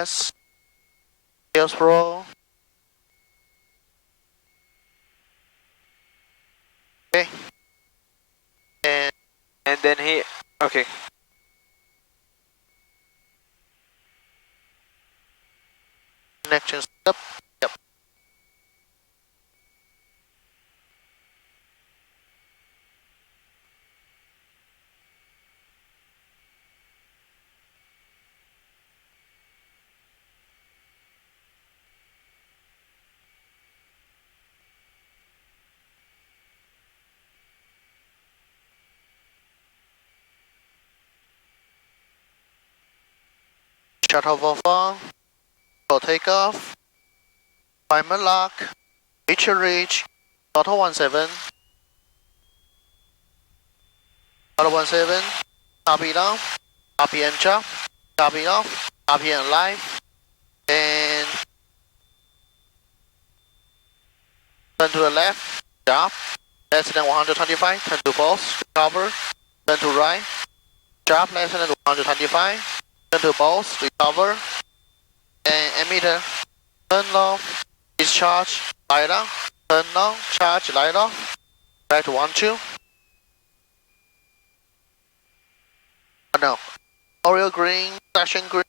Yes. Yes, bro. Okay. And then he, okay. Connection up. Yep. Shuttle Volvo. For takeoff. Climate lock. Reach. Auto 17. Auto 17. Copy down. Copy and jump. Copy off. Copy and live. And turn to the left. Jump. Less than 125. Turn to false. Recover. Turn to right. Jump less than 125. Turn to false. Recover. And emitter. Turn off. Discharge. Light on. Turn on. Charge. Light off. Back to 1-2. Oh, no. Oreo green. Flashing green.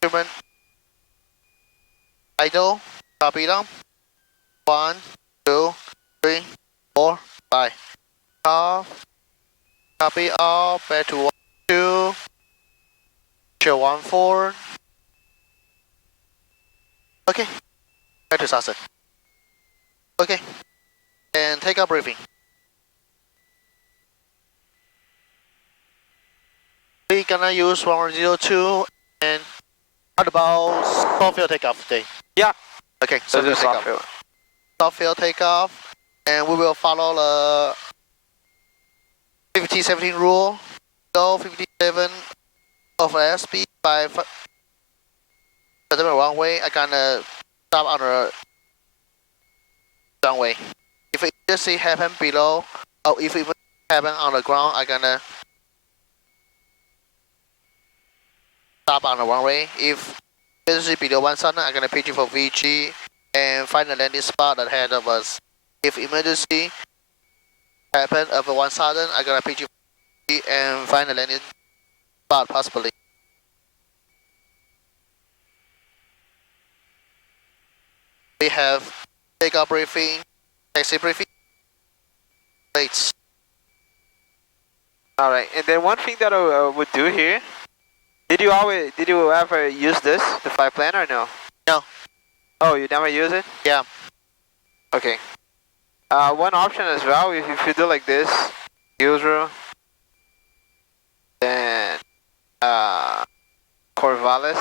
Human. Idle. Copy down. 1, 2, 3, 4, 5. Off. Copy off. Back to 1, 2. Show 1, 4. Okay. Back to Sunset. Okay. And take a briefing. We're gonna use 102 and what about soft field takeoff today? Yeah. Okay, So just soft field. Soft field takeoff, and we will follow the 50-17 rule. Go 57 of airspeed by the runway. I gonna stop on the runway. If it just happen below, or if it happen on the ground, I gonna stop on the runway. If it's below 1,000, I'm gonna pitch for VG and find a landing spot ahead of us. If emergency happen over 1,000, I'm gonna pitch for VG and find a landing spot possibly. We have takeoff briefing, taxi briefing. Wait. All right, and then one thing that I would do here. Did you ever use this, the flight plan, or no? No. Oh, you never use it? Yeah. Okay. One option as well, if you do like this, usual, then Corvallis.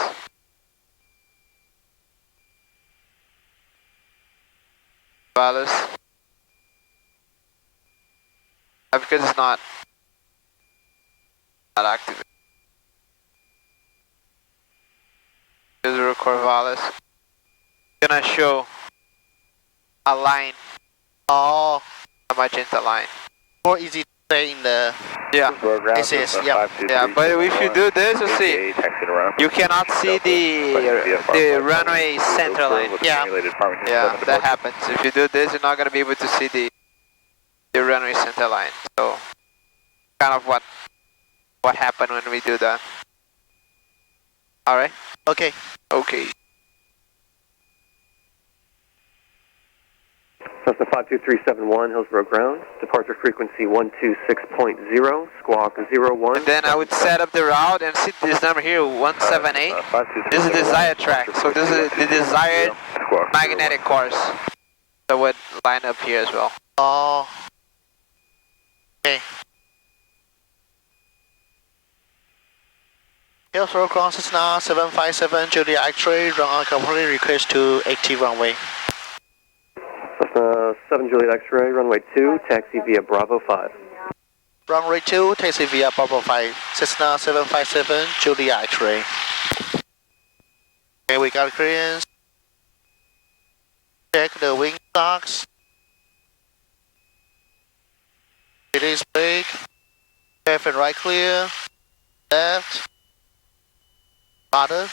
Because it's not active. Usual Corvallis. Gonna show a line. Oh. A magenta line. More easy to say in the SS, yeah. Yeah, but if you do this, you see, you cannot see the runway center line. Yeah. Yeah, that happens. If you do this, you're not gonna be able to see the runway center line. So, kind of what happened when we do that. All right. Okay. Okay. Cessna 52371, Hillsborough ground, departure frequency 126.0, squawk 01. And then I would set up the route and see this number here, 178. This is the desired track, so this is the desired magnetic course that would line up here as well. Oh. Okay. Hillsborough ground Cessna 757 Julia X-ray, run on complete request to active runway. Cessna 7 Juliet X-ray, runway 2, taxi via Bravo 5. Runway 2, taxi via Bravo 5, Cessna 757 Julia X-ray. Okay, we got clearance. Check the wing stocks. Release brake. Left and right clear. Left. Rudder.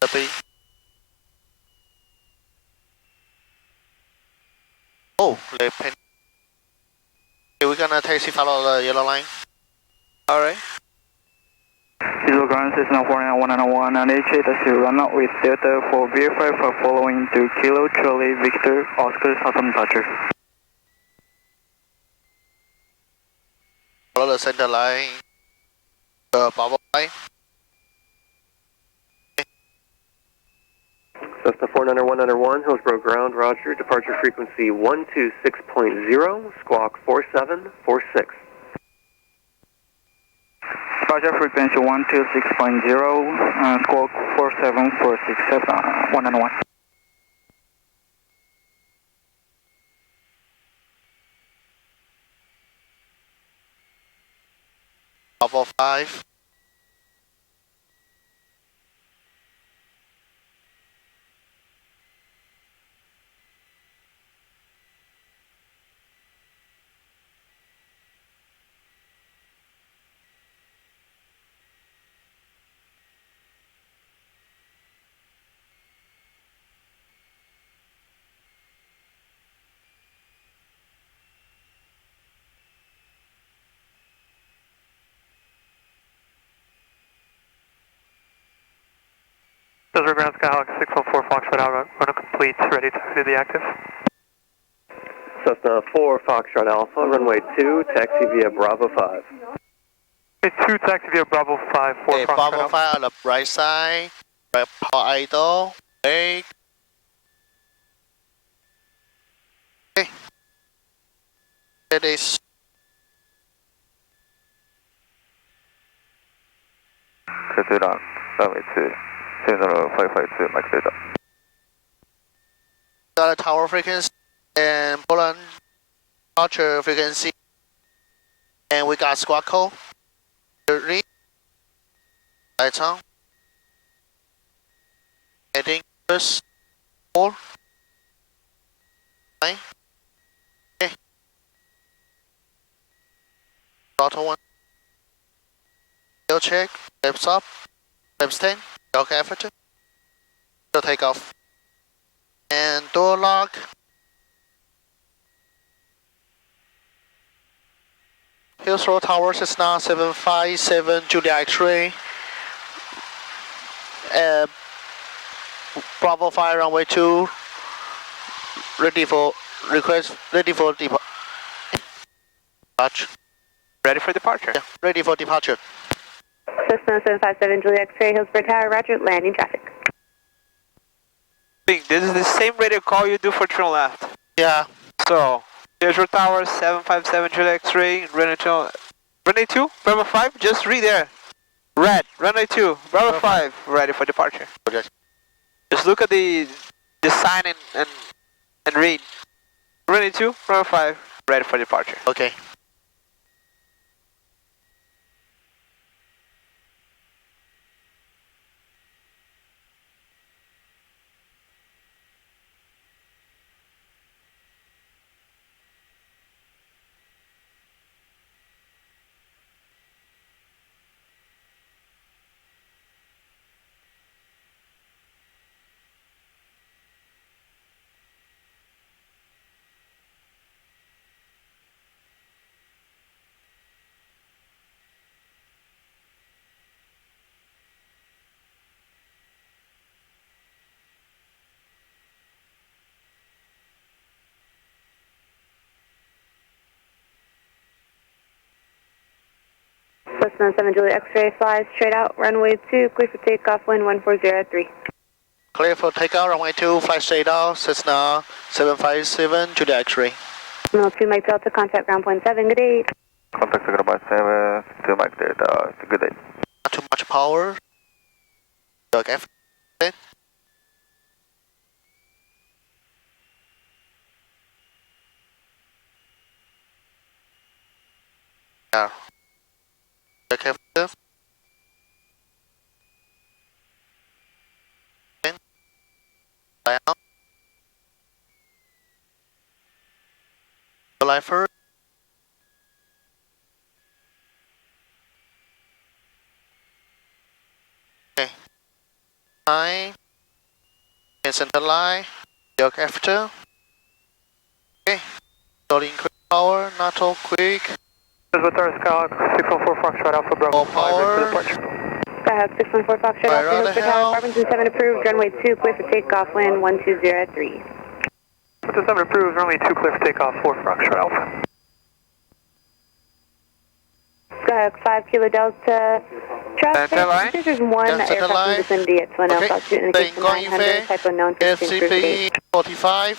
Copy. Oh, left hand. Okay, we're gonna taxi follow the yellow line. Alright. Visual ground system 491 and HA taxi run out with Delta for VFI for following to Kilo Charlie Victor Oscar Southern departure. Follow the center line. The Bravo 5. Cessna 491 Hillsborough ground, roger. Departure frequency 126.0, squawk 4746. Departure frequency 126.0, squawk 4746, Cessna 191. Bravo 5. Desert Ground Skyhawk 614 Foxtrot out, run complete, ready to do the active. Cessna 4 Foxtrot Alpha, runway 2, taxi via Bravo 5. Okay, 2 taxi via Bravo 5, 4 Okay, Foxtrot Bravo Alpha. 5 on the right side. Right power idle. Wait. Okay. It is. Cessna runway 2, signal 552, max data. Got a tower frequency and Poland departure frequency. And we got squawk code. Read. Lights on. Heading first. 4. 9. Okay. Throttle 1. Fuel check. Flaps up. Flaps 10. Dock effort. Still take off. And door lock. Hillsborough Tower Cessna 757 Julia X-ray. Bravo 5 runway 2. Ready for departure. Ready for departure. Yeah, ready for departure. Cessna 757 Julia X-ray, Hillsborough Tower, roger, landing traffic. This is the same radio call you do for turn left. Yeah. So, Hillsborough Tower 757 Julia X-ray, runway 2, Bravo 5, just read there. Red, runway 2, Bravo 5, ready for departure. Okay. Just look at the sign and read. Runway 2, Bravo 5, ready for departure. Okay. Cessna 7 Julia X-ray, flies straight out, runway 2, clear for takeoff, wind 1403. Clear for takeoff, runway 2, fly straight out, Cessna 757 Julia X-ray. Terminal 2 Mike Delta, contact ground point 7, good day. Contact ground 7, 2 Mike Delta, good day. Not too much power. Dock effort. Yeah. Dock effort. Fly out. Fly first. Okay. 9. And center line. York after. Okay. Loading quick power, not all quick. This is with our Skyhawk 614 Foxtrot Alpha Bravo All 5 power. ready for departure. Skyhawk 614 Foxtrot Fire Alpha out Hills the for Tower, hell. Farmington 7 approved, runway 2, clear for takeoff, wind 1203. With the 7 approved, runway 2 clear for takeoff for Foxtrot Alpha. Skyhawk 5 Kilo Delta. Traffic, Center line. there's one Yeah, center aircraft line. in vicinity at Twin Okay. Altitude indication Going 900, fair. type unknown, 16 cruise FCP 45.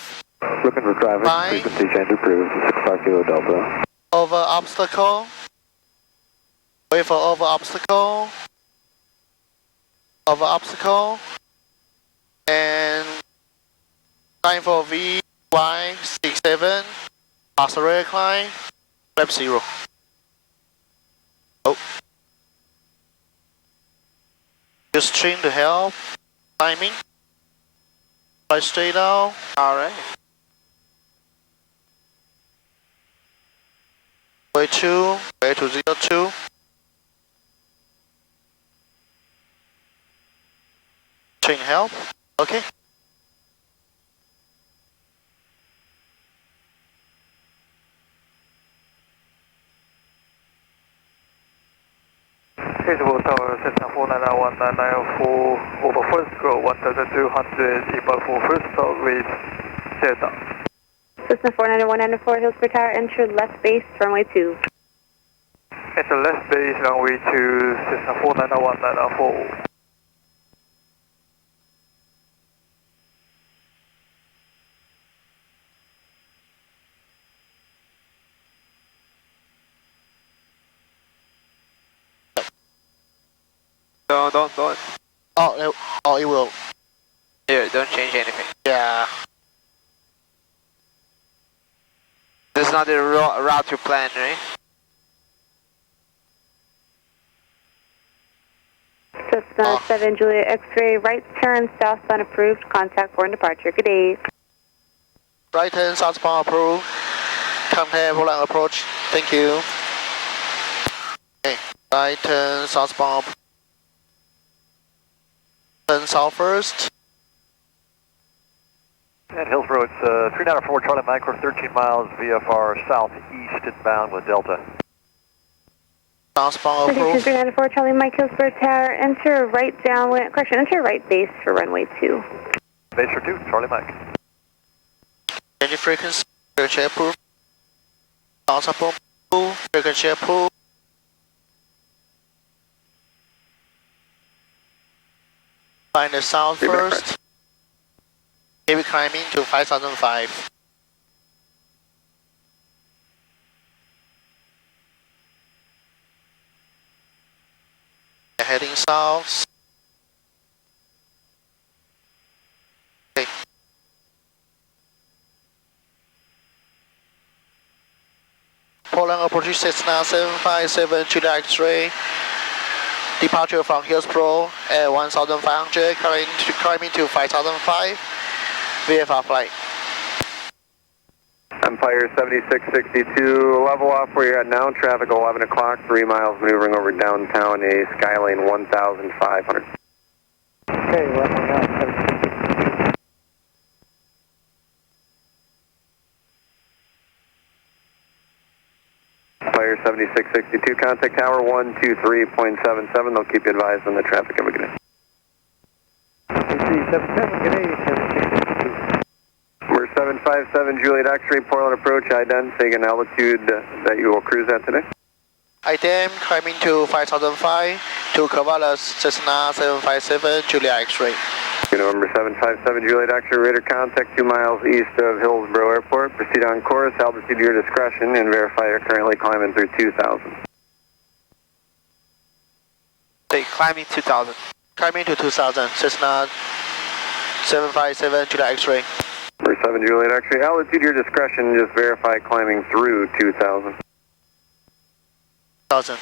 Looking for traffic. Fine. Frequency change approved. 65 Kilo Delta. Over obstacle. Wait for over obstacle. Over obstacle. And time for VY67. Accelerator climb. Web 0. Oh. Just trim to help. Timing. Fly straight out. Alright. Way 2. Way to 02. Train help. Okay. Feasible Tower, Cessna 4991994 over first row 1200 inbound for first stop with Delta. Cessna 49194 Hills per Tower, enter left base, runway 2. Enter left base, runway 2, Cessna 4991994. Don't. Oh, it will. Here, don't change anything. Yeah. This is not the route you planned, right? Cessna 7 Juliet X-ray, right turn southbound approved, contact for departure. Good day. Right turn southbound approved. Contact for land approach. Thank you. Okay. Right turn southbound. Turn south first. At Hillsborough, it's 394 Charlie Micro, 13 miles VFR southeast inbound with Delta. Southbound approved. 394 Charlie Mike Hillsborough Tower, enter right downwind, correction, enter right base for runway 2. Base for 2, Charlie Mike. Change frequency. Frequency approved. Southbound approved. Frequency approved. Find the south first. Heavy climbing to 5005. Heading south. Okay. Poland approach Cessna 757 Julia X-ray. Departure from Hillsborough at 1500, climbing to 5005. VFR flight. Empire 7662, level off where you're at now. Traffic 11 o'clock, 3 miles maneuvering over downtown, a Skylane 1500. Okay, level now, Empire 7662, contact tower 123.77. They'll keep you advised on the traffic. Have a good day. 377, good day, 7662. We're 757 Juliet X-ray, Portland approach, ident, saying an altitude that you will cruise at today. IDM climbing to 5005 to Cavallo Cessna 757 Julia X-ray. November 757 Juliet X-ray, radar contact 2 miles east of Hillsborough Airport. Proceed on course, altitude your discretion, and verify you're currently climbing through 2000. Say, climbing 2000. Climbing to 2000, Cessna 757 Julia X-ray. Number 7 Juliet X-ray, altitude your discretion, just verify climbing through 2000. 1000.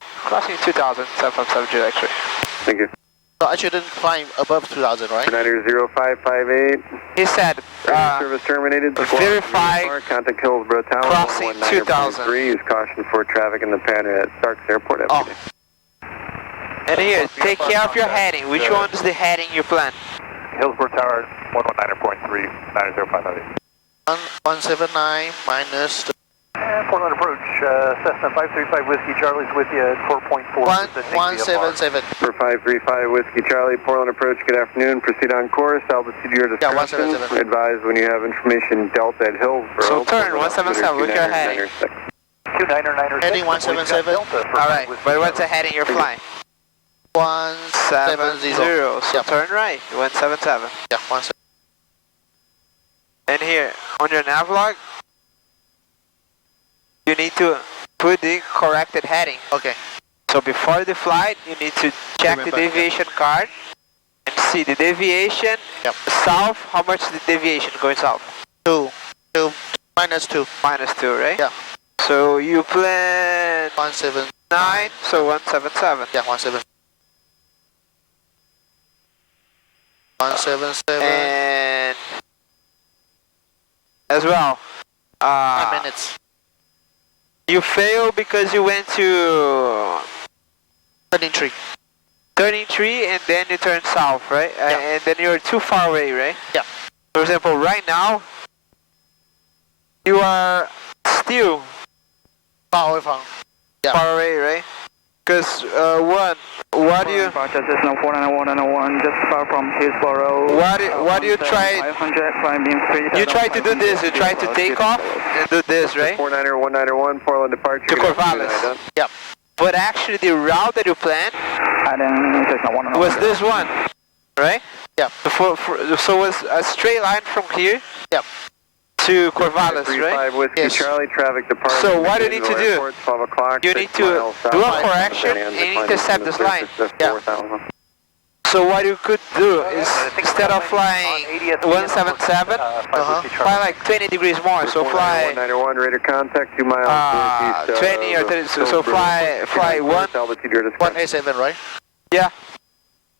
Crossing 2000, 757 Julia X-ray. Thank you. So I shouldn't climb above 2000, right? United 0558. He said, Service terminated. verify Contact Hillsborough Tower. crossing 119.3. 2000. Use caution for traffic in the pattern at Starks Airport. Have a Oh. good day. And here, take care of your heading. Which one is the heading you plan? Hillsborough Tower, 119.3, 905. 179 minus And Portland approach, Cessna 535 Whiskey Charlie's with you at 4.4. 177. For 535 Whiskey Charlie, Portland approach, good afternoon. Proceed on course, altitude your Yeah, discretion. 177. Advise when you have information Delta at Hillsborough. So turn 177, look your heading. 2996. Heading 177. Alright, but what's the heading you're flying? 170. So Yeah. turn right, 177. Yeah, 177. And here, on your navlog, you need to put the corrected heading. Okay. So before the flight, you need to check the Remember, yeah. deviation card and see the deviation. Yep. South, how much is the deviation going south? 2. Minus 2. -2, right? Yeah. So you plan 179. so 177. Yeah, 177. 177. And as well, 9 minutes. you fail because you went to Turning 3. turning 3 and then you turn south, right? Yeah. And then you're too far away, right? Yeah. For example, right now, you are still Far away from. Yeah. far away, right? Because, what do you... Cessna 491 just far from Hillsborough. What do you try... 500, climbing 3. You try to do this, you try to take off and do this, right? 49er 191, Portland departure. To good afternoon, Corvallis. Ida. Yeah. But actually the route that you planned And then Cessna 191. was this one, right? Yeah. So was a straight line from here Yeah. to Corvallis, 35 right? Whiskey Yes. Charlie, traffic departure. So what do you need to do? Airport, 12 o'clock. You 6 need to miles do a south. correction And and declining intercept from the this line. surface to Yeah. 4,000. So what you could do is, instead of flying 177, fly like 20 degrees more. So fly 191, radar contact 2 miles northeast 20 or 30, so Hillsborough. fly one, Altitude your discretion. 187, right? yeah,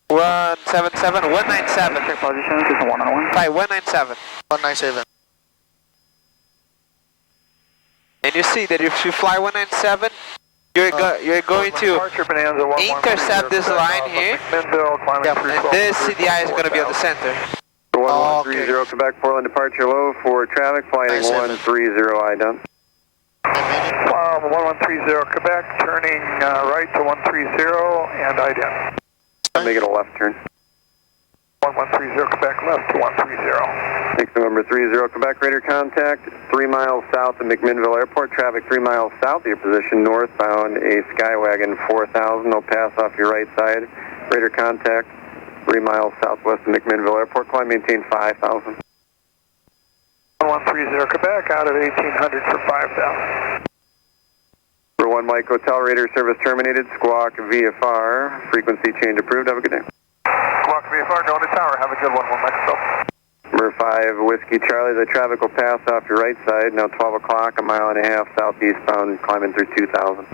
177, 197, Check position, Cessna 191. fly 197. 197. And you see that if you fly 197, you're going to intercept this line here, and this CDI is going to be on the center. 1130 Quebec, Portland departure low for traffic, flighting 97. 130 IDON. 1130 Quebec, turning right to 130 and IDEN. Make it a left turn. 1130 Quebec, left to 130. Next November 30 Quebec, radar contact 3 miles south of McMinnville Airport, traffic 3 miles south of your position, northbound, a Skywagon 4000, will pass off your right side, radar contact 3 miles southwest of McMinnville Airport, climb maintain 5,000. 1130 Quebec, out of 1800 for 5,000. For 1 Mike Hotel, radar service terminated, squawk VFR, frequency change approved, have a good day. Squawk VFR, going to tower, have a good one, 1 Mike Hotel. Number 5 Whiskey Charlie, the traffic will pass off your right side, now 12 o'clock, a mile and a half southeastbound, climbing through 2,000.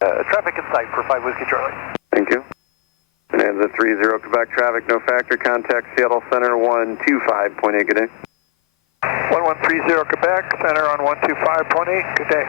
Traffic in sight for 5 Whiskey Charlie. Thank you. And as a 30 Quebec traffic, no factor, contact Seattle Center 125.8, good day. 1130 Quebec, center on 125.8, good day.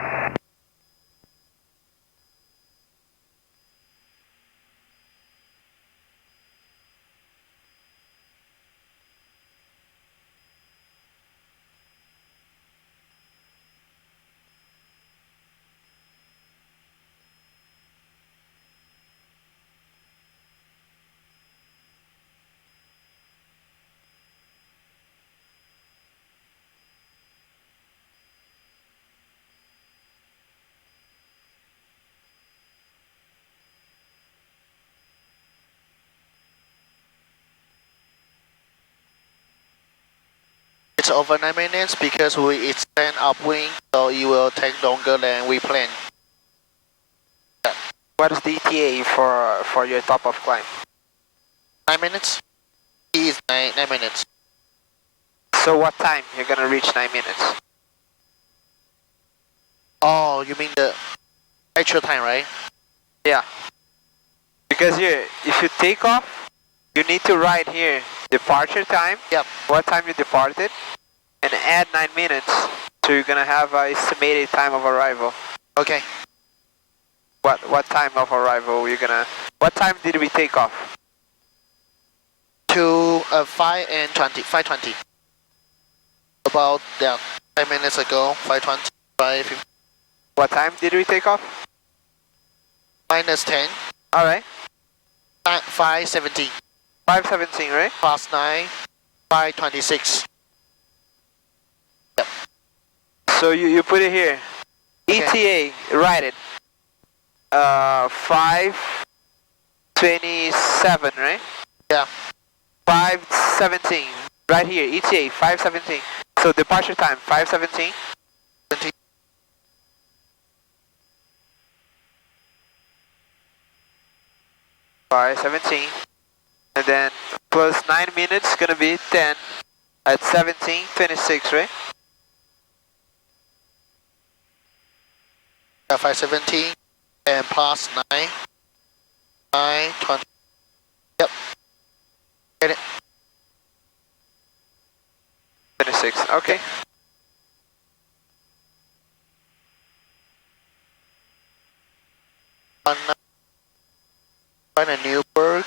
It's over 9 minutes because we extend upwind, so it will take longer than we planned. What is the ETA for your top-off climb? 9 minutes? It is 9 minutes. So what time you're going to reach 9 minutes? Oh, you mean the actual time, right? Yeah. Because here, if you take off, you need to write here departure time, Yep. what time you departed, and add 9 minutes. So you're going to have an estimated time of arrival. Okay. What time of arrival we're gonna? What time did we take off? To 5:20. About 10 minutes ago, 5:20, 5:50. What time did we take off? -10, All right. 5:17, 5:17, right? past 9, 5:26. So you put it here. Okay. ETA, write it. 5:27, right? Yeah. 5:17, right here. ETA 5:17. So departure time 5:17. 20. And then plus 9 minutes gonna be 10 at 17:26, right? 5:17 and plus 9, 9:20. Yep. Get it. 26. Okay. Find a Newburgh.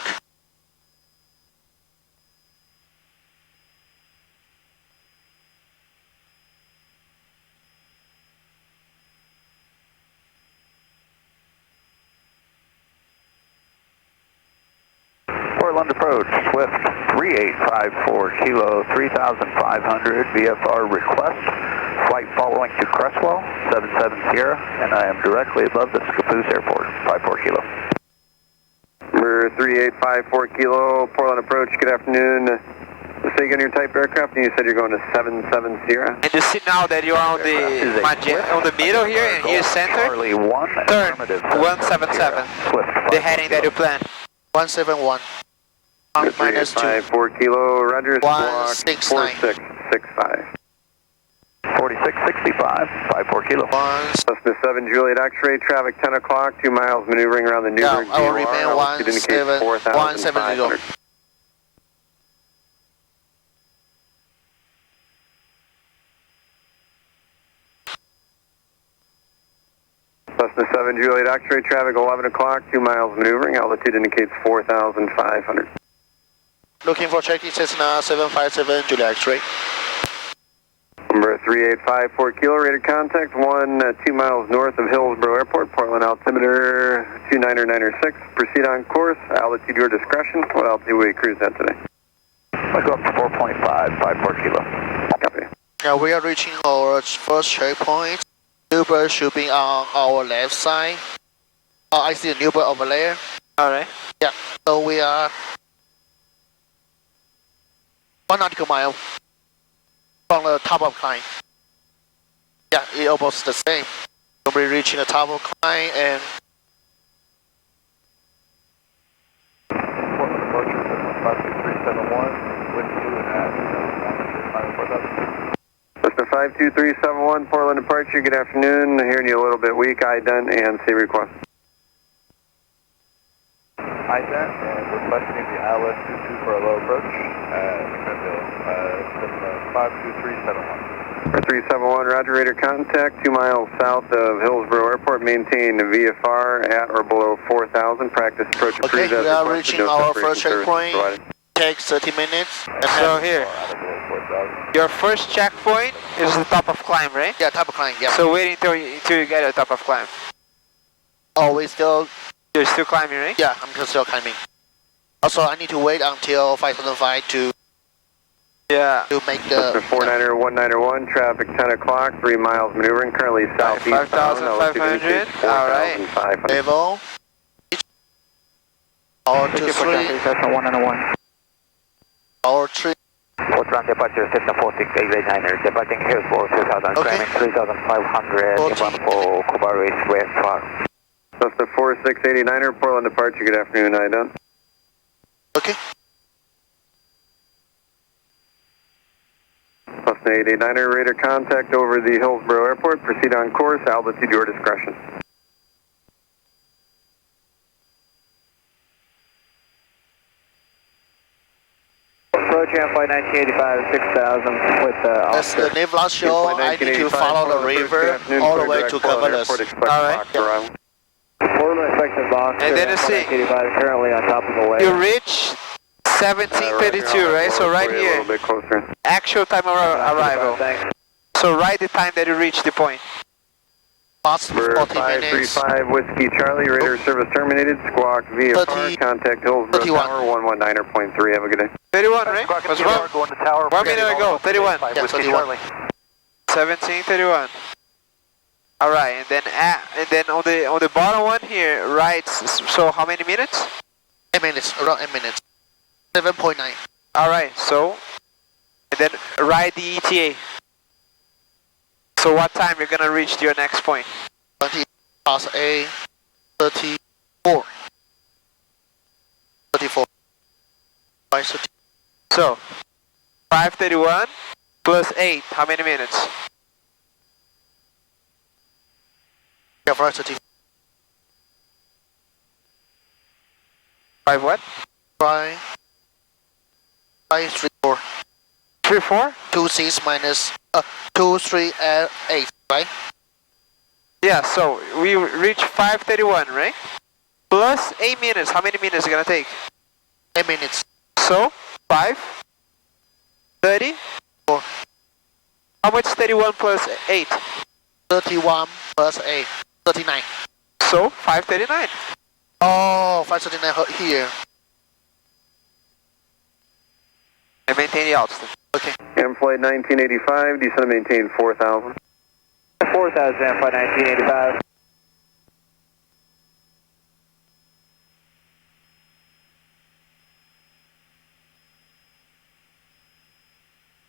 Portland approach, Swift 3854 Kilo 3500 VFR request. Flight following to Crestwell 77 Sierra, and I am directly above the Scappoose Airport, 54 Kilo. Number 3854 Kilo, Portland approach, good afternoon. Let's say again your type aircraft, and you said you're going to 77 Sierra. And you see now that you're on the middle here and here center. Charlie 1, Turn affirmative. 177. Swift The heading that you planned. 171. Number Minus 2. 3854 Kilo, Roger, squawk 169. 4665. 4665, 54 Kilo. Cessna 7 Juliet X-ray, traffic 10 o'clock, 2 miles maneuvering around the Newburgh I will GOR, remain altitude indicates 4,500. Cessna 7 Juliet X-ray, traffic 11 o'clock, 2 miles maneuvering, altitude indicates 4,500. Looking for checking Cessna 757 Juliet X-ray. Number 3854 Kilo, rated contact 2 miles north of Hillsborough Airport, Portland altimeter 29906. Proceed on course, altitude your discretion. What altitude will you cruise at today? I'll go up to 4.5, 54 Kilo. Copy. Now we are reaching our first checkpoint. Newburgh should be on our left side. I see the Newburgh over there. Alright. Yeah, so we are 1 nautical mile from the top of climb. Yeah, it's almost the same. We'll be reaching the top of climb and Portland approach, 52371, wind 2 at 1,4,000. Cessna 52371, Portland departure, good afternoon. Hearing you a little bit weak, ident and C request. IDENT and requesting the ILS 22 for a low approach at McMinnville, Cessna 52371. 371, Roger, radar contact, 2 miles south of Hillsborough Airport, maintain VFR at or below 4,000, practice approach to okay, cruise as we are requested, reaching no our separation first services checkpoint. provided. Takes 30 minutes. And So then, here, your first checkpoint is the top of climb, right? yeah, top of climb, yeah. So wait until you get to the top of climb. Oh, we still, You're still climbing, right? yeah, I'm still climbing. Also, I need to wait until 5005 to Yeah. make the... Cessna 490-191, traffic 10 o'clock, 3 miles maneuvering, currently southeast bound, 5,500, alright. 4,500. Level. Power 23, Cessna 191. power 3. Ground departure, Cessna 46889er, departing Hillsborough 2000, Okay. climbing 3,500, 14. inbound for Cuba Race West Park. Cessna 4689er, Portland departure, good afternoon, ident. Okay. Cessna 889er, radar contact over the Hillsborough Airport, proceed on course, altitude your discretion. Approach flight 1985, 6,000 with As the name last show, I need to follow the river all the way to Cavaliers. Alright. Arrival. Oscar, And then you see, 85 currently on top of the wave. you reach 1732, right? So right A here, little bit closer. actual time of arrival. Thanks. So right the time that you reach the point. Past Number 40 minutes. 535 Whiskey Charlie, radar service terminated. Squawk VFR, 30, contact Hillsborough 31. Tower 119.3. Have a good day. 31, right? What's wrong? Going to tower. 1 minute ago, 31. Yeah, 31. 1731. All right, and then on the bottom one here, right? So how many minutes? 8 minutes, around 8 minutes. 7.9. All right, so and then ride the ETA. So what time you're gonna reach your next point? 20 past 8, 34. 34. 5:30. So 5:31 plus 8. How many minutes? Yeah, 5:30. 5 what? 5:34. 3, 4? 26 minus 2, 3, 8, right? Yeah. So we reach 5:31, right? Plus 8 minutes. How many minutes is it gonna take? 8 minutes. So 5, 30. 4. How much is 31 plus 8? 31 plus 8, 39. So 5:39. Oh, 5:39 here. And maintain the altitude. Okay. M flight 1985, descend and maintain 4,000. 4,000, flight 1985.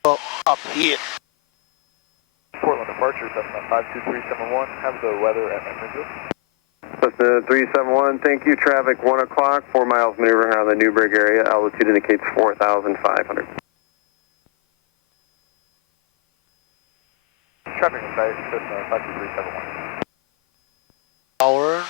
Go up here. Portland departure, Cessna 52371. Have the weather at McMinnville. Cessna 371, thank you. Traffic 1 o'clock, 4 miles maneuvering around the Newburgh area. Altitude indicates 4,500. Traffic site, Cessna 52371. Tower.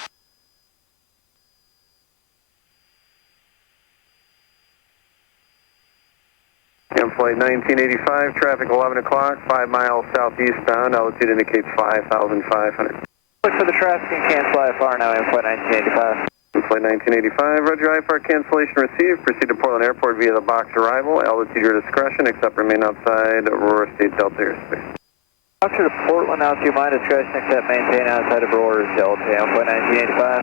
M flight 1985, traffic 11 o'clock, 5 miles southeastbound. Altitude indicates 5,500. Look for the traffic and cancel IFR now, in flight 1985. Flight 1985, Roger, IFR cancellation received. Proceed to Portland Airport via the box arrival. Altitude your discretion, except remain outside Aurora State Delta airspace. After to Portland now, to my discretion, except maintain outside of Aurora Delta, in flight 1985.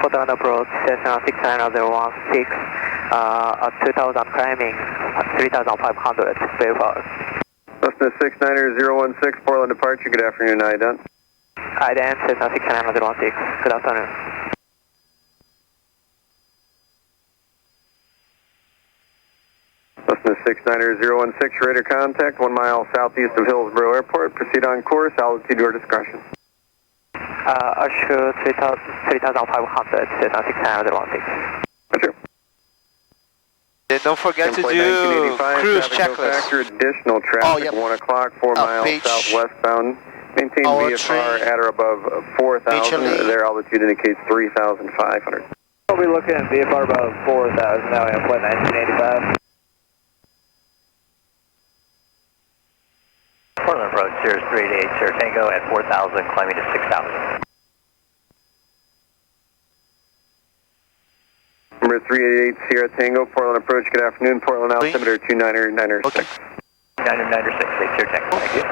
Portland approach, Cessna 6916, 2000 climbing, 3,500, very far. Cessna 69016, Portland departure. Good afternoon, IDENT. IDENT, Cessna 6916, good afternoon. Cessna 69016, radar contact, 1 mile southeast of Hillsborough Airport. Proceed on course, altitude your discretion. Assure 3,500, Cessna 6916. Roger. Then don't forget to Flight do 1985, cruise traffic no checklist. factor, additional traffic, yep. 1 o'clock, 4 miles beach. southwestbound. Maintain Our VFR train. at or above 4,000. Actually- Their altitude indicates 3,500. We'll be looking at VFR about 4,000 now, in flight 1985. Portland approach, Sirius 388, Sierra Tango at 4,000, climbing to 6,000. Number 388, Sierra Tango, Portland approach. Good afternoon. Portland altimeter 2996. Okay. 996, Sierra Tango, thank you.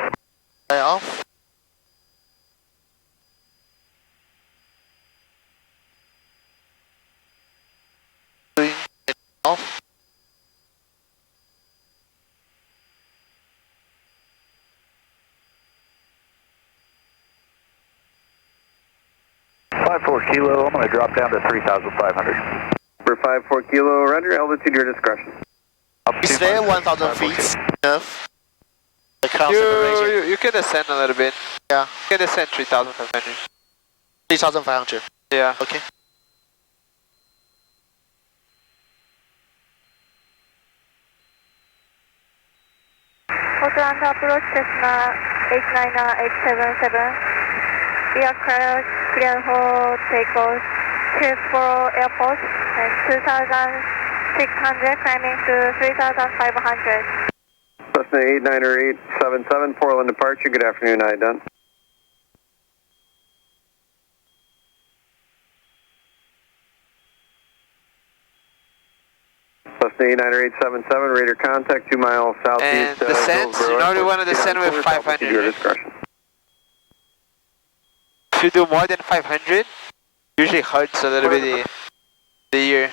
Fly off. Off. Kilo, I'm going to drop down to 3,500. Number 54 Kilo, Roger. Altitude your discretion. Is there 1,000 feet enough? The crown separation. You can descend a little bit. Yeah. You can descend 3,500. 3,500. Yeah. Okay. Portland approach, Cessna 89877. We are clear for takeoff to airport and 2,600 climbing to 3,500. Cessna 89877, Portland departure. Good afternoon, IDON. Cessna 89877, radar contact 2 miles southeast. And descent, you normally want to descend with 500. Your discretion. If you do more than 500, usually hurts a little bit the ear.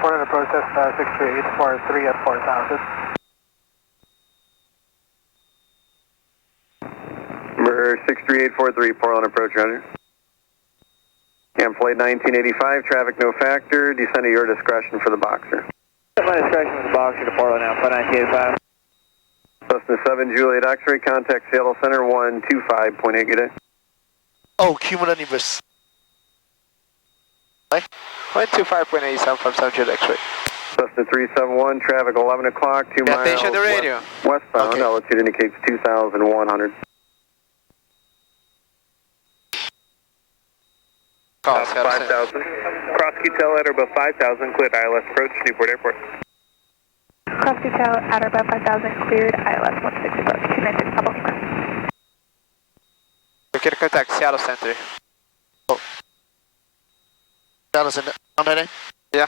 Portland approach Cessna 638 for 3 at 4,000. Number 63843, Portland approach, Roger. Cam flight 1985, traffic no factor, descend at your discretion for the Boxer. My discretion for the Boxer to Portland now, flight 1985. Cessna 7 Juliet X-ray, contact Seattle Center 125.8, good day. Oh, cumulonimbus. 125.87 from Subject X-ray. Cessna 371, traffic 11 o'clock, 2 Pay miles attention to the radio. westbound, Okay. altitude indicates 2,100. Call Seattle Center. 5,000. Cross Q-tail at above 5,000, cleared ILS approach, Newport Airport. Cross detail at or above 5,000, cleared, ILS 160 approach, 296, Papa Lima. We can contact Seattle Center. Seattle Center, contact. Yeah.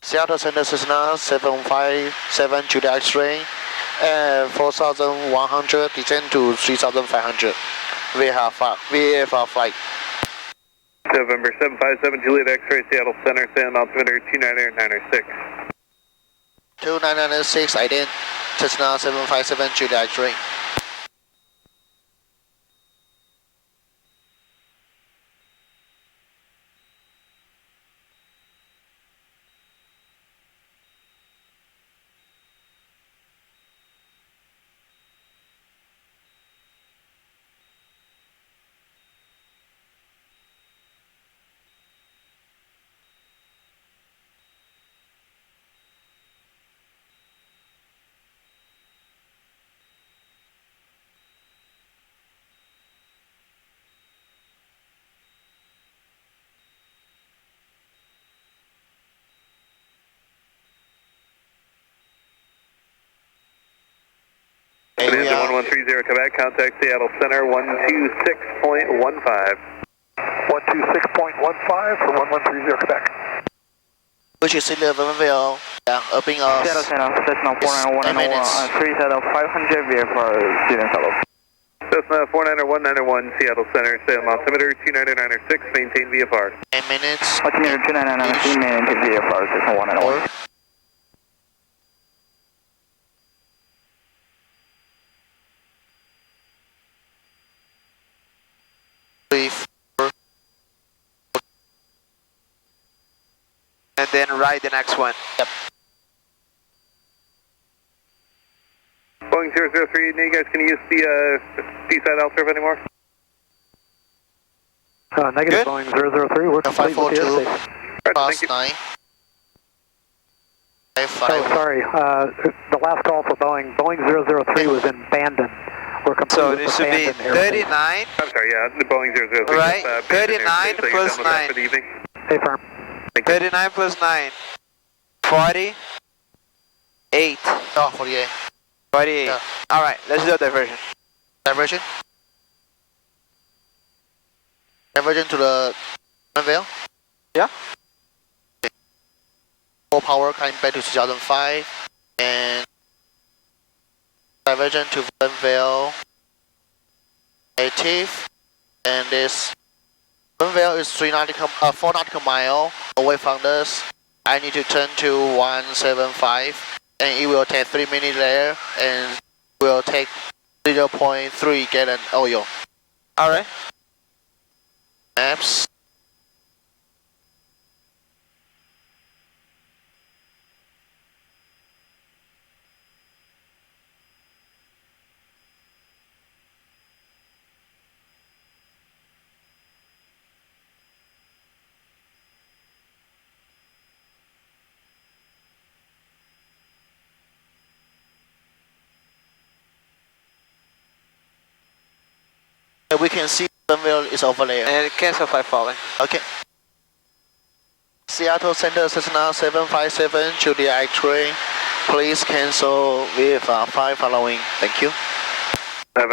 Seattle Center Cessna 757 Juliet X-ray, 4,100, descend to 3,500. We have VFR flight. November 757 Juliet X-ray, Seattle Center, San altimeter 29906. 2996, ident, Cessna 757 Juliet X-ray. Hey, we Bonanza are 1130, Quebec, contact Seattle Center 126.15. 126.15 for 1130 Quebec. which is in the Vanville, yeah, upping of Seattle Center, Cessna 491 3,500 VFR student fellow. Cessna 49191, Seattle Center, Salem altimeter 29906, maintain VFR. 10 minutes. Altimeter 299, maintain VFR, Cessna 191. Or three, And then ride the next one. Boeing 003, you guys can use the D-side Alsurf anymore? Negative Good. Boeing 003, we're complete with the 542, airspace. Right, cross thank you. 9. Oh, 5. sorry, the last call for Boeing 003 was in Bandon. We're complete So with this the should be Bandon airspace. 39, I'm sorry, yeah, the Boeing 003. Right, just, 39 airspace, so you're plus done with that 9. for the evening. Hey, firm. Thank you. 39 plus 9, 40, 8, Oh, 48. 48. Yeah. Alright, let's do a diversion. Diversion. Diversion to the Vanville. Yeah. Full power coming back to 2005 and diversion to Vanville. Active, and this Vanville is 4 nautical mile away from us. I need to turn to 175, and it will take 3 minutes there, and will take 0.3 gallon oil. Alright. Maps. We can see Sunville is over there. And cancel flight following. Okay. Seattle Center Cessna 757, Julia X-ray. Please cancel with flight following. Thank you.